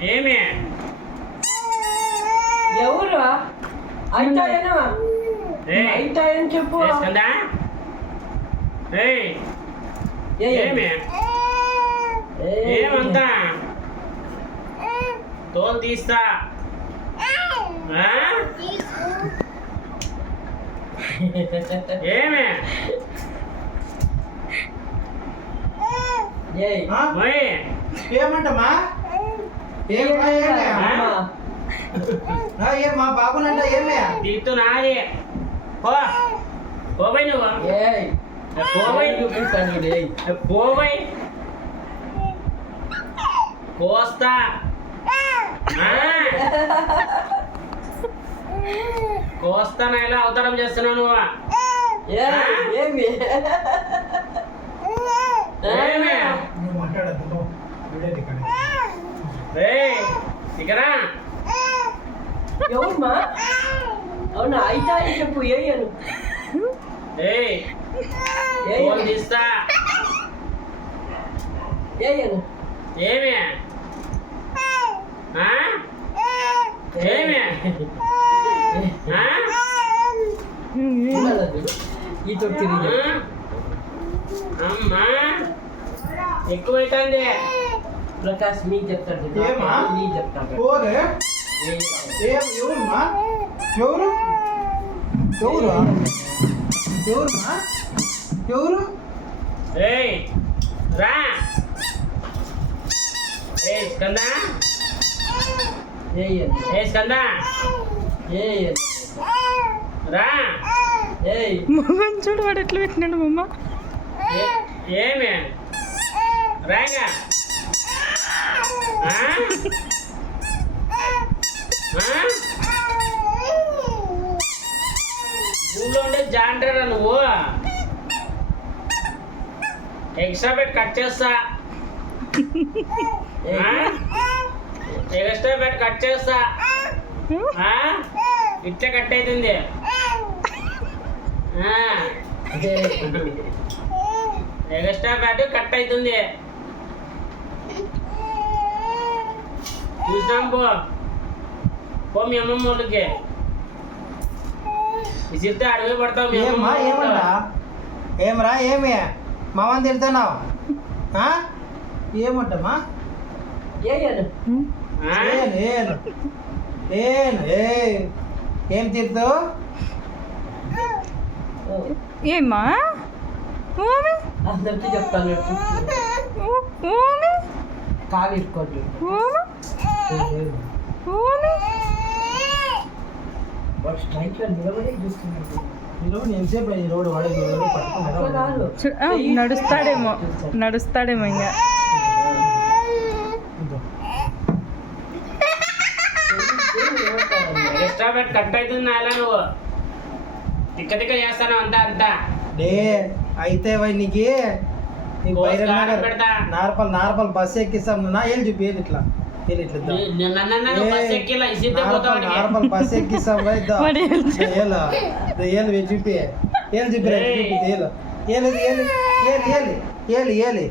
ఏమి ఎవరు అయితాయనా అయితాయని చెప్పు. ఏమి ఏమంతా తోలు తీస్తా. ఏమి ఏమంటమ్మా ఏం మా బాబునంట ఏమే తీర్తు నాది పోబై నువ్వు పోబై కోస్తా కోస్తాను ఎలా అవతారం చేస్తున్నావు నువ్వు? ఇకరా ఎవరుమా? అవునా అయితా అని చెప్పు. ఏయను తీస్తా. ఏయను ఏమి ఏమి ఈ తొట్టి అమ్మా ఎక్కువైతుంది. ప్రకాష్ మీకు చెప్తాడు. నీకు చెప్తాడు. ఎవరుమా ఎవరు ఎవరు ఎవరుమా ఎవరు రా స్కందా స్కందా రా మొహం చూడు వాడు ఎట్లా పెట్టినాడు మమ్మ. ఏమి రాగా ఊళ్ళో ఉండే జాంటారా నువ్వు? ఎక్స్ట్రా బెడ్ కట్ చేస్తా. ఎక్స్ట్రా బెడ్ కట్ చేస్తా. ఇట్లా కట్ అవుతుంది. ఎక్స్ట్రా బెడ్ కట్ అవుతుంది. చూసినాం పో మీ అమ్మమ్మ వాళ్ళకి విసిరితే అడవి పడతావు. ఏమంటా ఏమరా ఏమి మామని తిడుతున్నావు? ఏమంటమ్మా ఏం తిడుతావు? ఏమ్మా అందరికీ చెప్తాను. కాలు ఇట్టుకోండి. స్ట్రైక్ నిలబడి చూస్తున్నాడు. నడుస్తాడేమో ఇంకా. ఎక్స్ట్రా బెడ్ కట్ అవుతుంది నాయలా నువ్వు తిక్క తిక్క చేస్తాను అంతా అంతా. అయితే నీకు నార్మల్ బస్ ఎక్కిస్తాం నా ఏళ్ళు చూపి ఇట్లా నార్మల్ బస్ ఎక్కిస్తాం ఏళ్ళు చూపి ఏళ్ళు చూపి ఏళ్ళు ఏది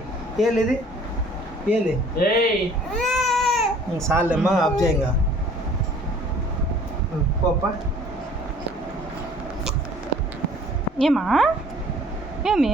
ఏది ఏలి సార్లేమ్మా ఆఫ్ చేయంగా పోప్పా. ఏమా ఏమి